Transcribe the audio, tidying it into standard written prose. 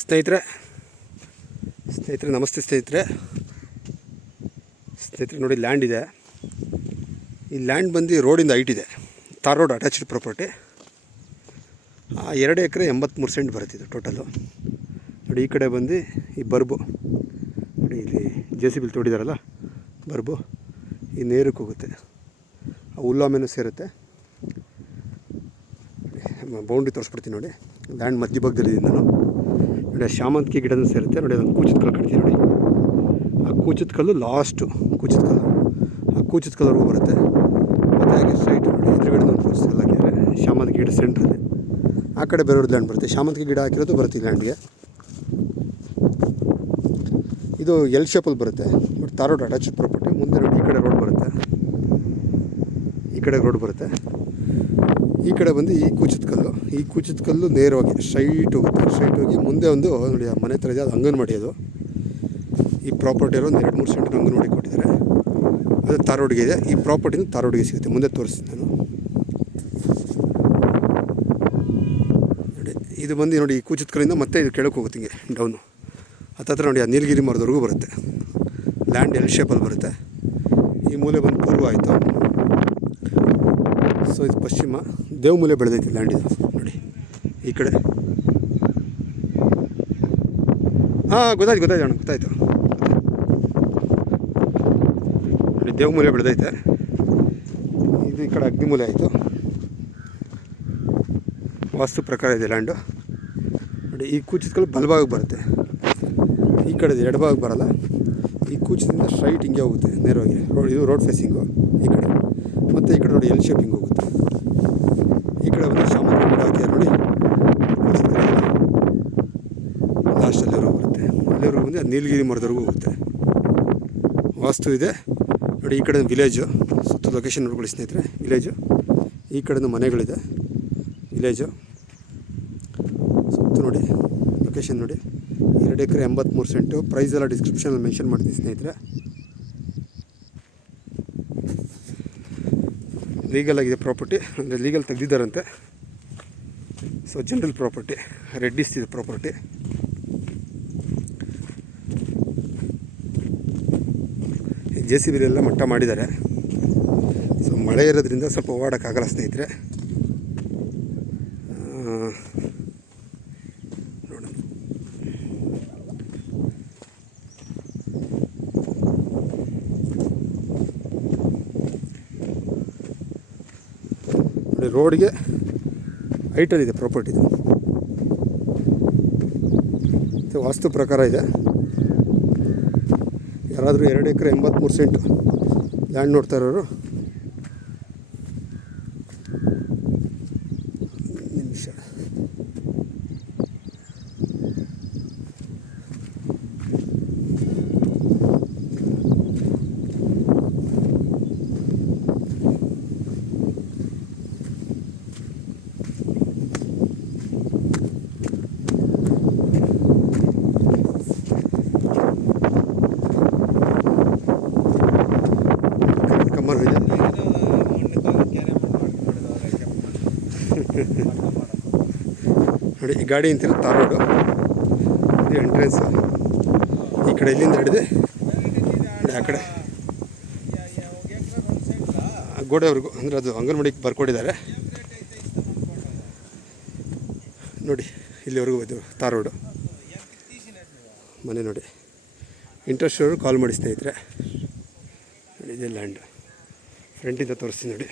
ಸ್ನೇಹಿತರೆ ನಮಸ್ತೆ ಸ್ನೇಹಿತರೆ ನೋಡಿ ಲ್ಯಾಂಡ್ ಇದೆ. ಈ ಲ್ಯಾಂಡ್ ಬಂದು ರೋಡಿಂದ ಹೈಟ್ ಇದೆ. Tar road attached property. 2 ಎಕರೆ 83 ಸೆಂಟ್ ಬರುತ್ತಿದ್ದು ಟೋಟಲು. ನೋಡಿ ಈ ಕಡೆ ಬಂದು ಈ ಬರ್ಬು ನೋಡಿ, ಇಲ್ಲಿ JCB ತೋಡಿದಾರಲ್ಲ ಬರ್ಬು, ಈ ನೇರಕ್ಕೆ ಹೋಗುತ್ತೆ. ಆ ಹುಲ್ಲಾಮೇನೂ ಸೇರುತ್ತೆ. ಬೌಂಡ್ರಿ ತೋರಿಸ್ಬಿಡ್ತೀನಿ ನೋಡಿ. ಲ್ಯಾಂಡ್ ಮಧ್ಯಭಾಗದಲ್ಲಿ ನಾನು ನೋಡಿ, ಶಾಮಂತಿಗೆ ಗಿಡನೂ ಸೇರುತ್ತೆ ನೋಡಿ. ಅದೊಂದು ಕೂಚಿದ ಕಲ್ಲು ಕಟ್ತೀನಿ ನೋಡಿ. ಆ ಕೂಚಿದ ಕಲ್ಲು ಲಾಸ್ಟು ಕೂಚಿದ ಕಲ್ಲು, ಆ ಕೂಚಿದ ಕಲ್ಲರ್ಗೂ ಬರುತ್ತೆ. ಮತ್ತು ಹಾಗೆ ಸ್ಟ್ರೈಟ್ ನೋಡಿ ಎದುರುಗಡೆ ಒಂದು ಕೂಚಿದ ಕಲ್ಲು ಹಾಕಿದ್ದಾರೆ. ಶಾಮಂತಿಗೆ ಗಿಡ ಸೆಂಟ್ರಲ್ಲಿ ಆ ಕಡೆ ಬೇರೆಯವ್ರದ್ದು ಲ್ಯಾಂಡ್ ಬರುತ್ತೆ. ಶಾಮಂತಿಗೆ ಗಿಡ ಹಾಕಿರೋದು ಬರುತ್ತೆ ಈ ಲ್ಯಾಂಡ್ಗೆ. ಇದು ಎಲ್ ಶೇಪಲ್ಲಿ ಬರುತ್ತೆ. But tar road attached property. ಮುಂದೆ ನೋಡಿ ಈ ಕಡೆ ರೋಡ್ ಬರುತ್ತೆ, ಈ ಕಡೆ ರೋಡ್ ಬರುತ್ತೆ. ಈ ಕಡೆ ಬಂದು ಈ ಕೂಚಿದ ಕಲ್ಲು, ಈ ಕೂಚಿದ ಕಲ್ಲು ನೇರವಾಗಿ ಸ್ಟ್ರೈಟ್ ಹೋಗುತ್ತೆ. ಸ್ಟ್ರೈಟ್ ಹೋಗಿ ಮುಂದೆ ಒಂದು ನೋಡಿ ಆ ಮನೆ ಥರ ಇದೆ, ಅದು ಅಂಗನವಾಡಿ. ಅದು ಈ ಪ್ರಾಪರ್ಟಿ ಇರೋ ಒಂದು 2-3 ಸೆಂಟಿನ ಅಂಗನವಾಡಿ ಕೊಟ್ಟಿದ್ದಾರೆ. ಅದು ತಾರ್ ರೋಡ್ಗೆ ಇದೆ. ಈ ಪ್ರಾಪರ್ಟಿನೂ ತಾರ್ ರೋಡ್ಗೆ ಸಿಗುತ್ತೆ. ಮುಂದೆ ತೋರಿಸ್ತೀನಿ ನಾನು ನೋಡಿ. ಇದು ಬಂದು ನೋಡಿ ಈ ಕೂಚಿದ ಕಲ್ಲಿಂದ ಮತ್ತೆ ಇದು ಕೆಳಕ್ಕೆ ಹೋಗುತ್ತೆ ಹಿಂಗೆ ಡೌನು. ಹತ್ತತ್ರ ನೋಡಿ ಆ ನೀಲಗಿರಿ ಮರದವರೆಗೂ ಬರುತ್ತೆ. ಲ್ಯಾಂಡ್ ಎಲ್ ಶೇಪಲ್ಲಿ ಬರುತ್ತೆ. ಈ ಮೂಲೆ ಬಂದು ಪೂರ್ವ ಆಯಿತು. ಸೊ ಇದು ಪಶ್ಚಿಮ. ದೇವಮೂಲೆ ಬೆಳೆದೈತಿ ಲ್ಯಾಂಡ್ ಇದು ನೋಡಿ. ಈ ಕಡೆ ಗೊತ್ತಾಯ್ತು ಅಣ್ಣ, ಗೊತ್ತಾಯಿತು ನೋಡಿ. ದೇವಮೂಲೆ ಬೆಳೆದೈತೆ. ಇದು ಈ ಕಡೆ ಅಗ್ನಿಮೂಲೆ ಆಯಿತು. ವಾಸ್ತು ಪ್ರಕಾರ ಇದೆ ಲ್ಯಾಂಡು ನೋಡಿ. ಈ ಕೂಚಿದ ಕಲ್ಲು ಬಲಭಾಗಕ್ಕೆ ಬರುತ್ತೆ, ಈ ಕಡೆ ಎಡಭಾಗಕ್ಕೆ ಬರೋಲ್ಲ. ಈ ಕೂಚದಿಂದ ಸ್ಟ್ರೈಟ್ ಹಿಂಗೆ ಹೋಗುತ್ತೆ ನೇರವಾಗಿ. ಇದು ರೋಡ್ ಫೇಸಿಂಗು ಈ ಕಡೆ. ಮತ್ತು ಈ ಕಡೆ ನೋಡಿ ಎಲ್ ಶೇಪ್ ಹಿಂಗೆ ಹೋಗುತ್ತೆ. ಈ ಕಡೆ ಬಂದು ಶಾಮಂತಿಗೆ ಗಿಡ ಹಾಕಿದ್ದಾರೆ ನೋಡಿ. ಲಾಸ್ಟ್ ಅಲ್ಲಿವರೆಗೂ ಬರುತ್ತೆ. ಅಲ್ಲಿವರೆಗೂ ಬಂದು ನೀಲಗಿರಿ ಮರದವರೆಗೂ ಹೋಗುತ್ತೆ. ವಾಸ್ತು ಇದೆ ನೋಡಿ. ಈ ಕಡೆ ವಿಲೇಜು, ಸುತ್ತ ಲೊಕೇಶನ್ ನೋಡ್ಕೊಳ್ಳಿ ಸ್ನೇಹಿತರೆ. ವಿಲೇಜು ಈ ಕಡೆಯಿಂದ ಮನೆಗಳಿದೆ. ವಿಲೇಜು ಸುತ್ತ ನೋಡಿ ಲೊಕೇಶನ್ ನೋಡಿ. 2 ಎಕರೆ 83 ಸೆಂಟು. ಪ್ರೈಸ್ ಎಲ್ಲ ಡಿಸ್ಕ್ರಿಪ್ಷನಲ್ಲಿ ಮೆನ್ಷನ್ ಮಾಡ್ತೀನಿ ಸ್ನೇಹಿತರೆ. ಲೀಗಲ್ ಆಗಿದೆ ಪ್ರಾಪರ್ಟಿ, ಅಂದರೆ ಲೀಗಲ್ ತೆಗೆದಿದ್ದಾರಂತೆ. ಸೊ ಜನರಲ್ ಪ್ರಾಪರ್ಟಿ, ರೆಡ್ಡಿಸ್ ಇದೆ ಪ್ರಾಪರ್ಟಿ. JCB ಎಲ್ಲ ಮಟ್ಟ ಮಾಡಿದ್ದಾರೆ. ಸೊ ಮಳೆ ಇರೋದ್ರಿಂದ ಸ್ವಲ್ಪ ಓಡೋಕ್ಕಾಗಲ್ಲ ಸ್ನೇಹಿತರೆ. ನೋಡಿ ರೋಡ್ಗೆ ಹೈಟಲ್ಲಿದೆ ಪ್ರಾಪರ್ಟಿದು. ಮತ್ತು ವಾಸ್ತು ಪ್ರಕಾರ ಇದೆ. ಯಾರಾದರೂ 2 ಎಕರೆ 83 ಸೆಂಟು ಲ್ಯಾಂಡ್ ನೋಡ್ತಾ ಇರೋರು ನಿಮಿಷ ನೋಡಿ. ಈ ಗಾಡಿ ಅಂತಿರೋ ತಾರ್ ರೋಡು, ಇದು ಎಂಟ್ರೆನ್ಸು. ಈ ಕಡೆ ಇಲ್ಲಿಂದ ಹಿಡಿದು ನೋಡಿ ಆ ಕಡೆ ಗೋಡೆವರೆಗೂ, ಅಂದರೆ ಅದು ಅಂಗನವಾಡಿಗೆ ಬರ್ಕೊಟ್ಟಿದ್ದಾರೆ ನೋಡಿ. ಇಲ್ಲಿವರೆಗೂ ಇದು ತಾರ್ ರೋಡು ಮನೆ ನೋಡಿ. ಇಂಟ್ರೆಸ್ಟ್ ಅವರು ಕಾಲ್ ಮಾಡಿ ಸ್ನೇಹಿತರೆ. ನೋಡಿ ಇದೇ ಲ್ಯಾಂಡ್. ಫ್ರಂಟಿಂದ ತೋರಿಸ್ತೀನಿ ನೋಡಿ.